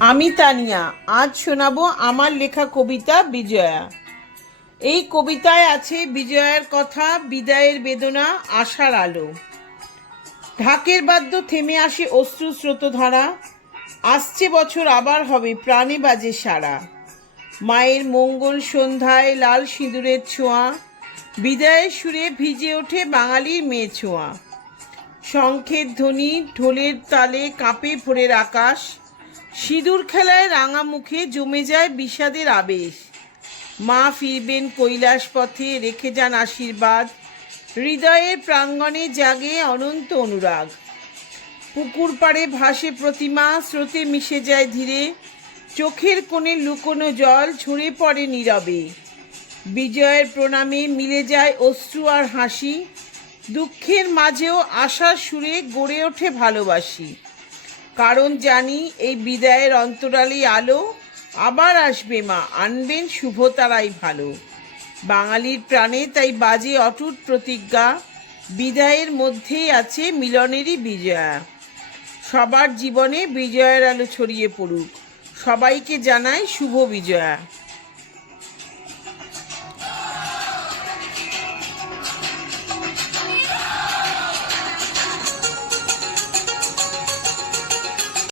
আমি তানিয়া। আজ শোনাবো আমার লেখা কবিতা বিজয়া। এই কবিতায় আছে বিজয়ার কথা, বিদায়ের বেদনা, আশার আলো। ঢাকের বাদ্য থেমে আসে অশ্রু স্রোতধারা, আসছে বছর আবার হবে প্রাণে বাজে সারা। মায়ের মঙ্গল সন্ধ্যায় লাল সিঁদুরের ছোঁয়া, বিদায়ের সুরে ভিজে ওঠে বাঙালির মেয়ে ছোঁয়া। শঙ্খের ধ্বনি, ঢোলের তালে কাঁপে ভোরের আকাশ, সিঁদুর খেলায় রাঙা মুখে জমে যায় বিষাদের আবেশ। মা ফিরবেন কৈলাস পথে, রেখে যান আশীর্বাদ, হৃদয়ের প্রাঙ্গণে জাগে অনন্ত অনুরাগ। পুকুর পাড়ে ভাসে প্রতিমা, স্রোতে মিশে যায় ধীরে, চোখের কোণে লুকোনো জল ঝরে পড়ে নীরবে। বিজয়ের প্রণামে মিলে যায় অশ্রু আর হাসি, দুঃখের মাঝেও আশার সুরে গড়ে ওঠে ভালোবাসি। কারণ জানি এই বিদায়ের অন্তরালে আলো, আবার আসবে মা, আনবেন শুভতারাই ভালো। বাঙালির প্রাণে তাই বাজে অটুট প্রতিজ্ঞা, বিদায়ের মধ্যেই আছে মিলনেরই বিজয়া। সবার জীবনে বিজয়ের আলো ছড়িয়ে পড়ুক, সবাইকে জানাই শুভ বিজয়া।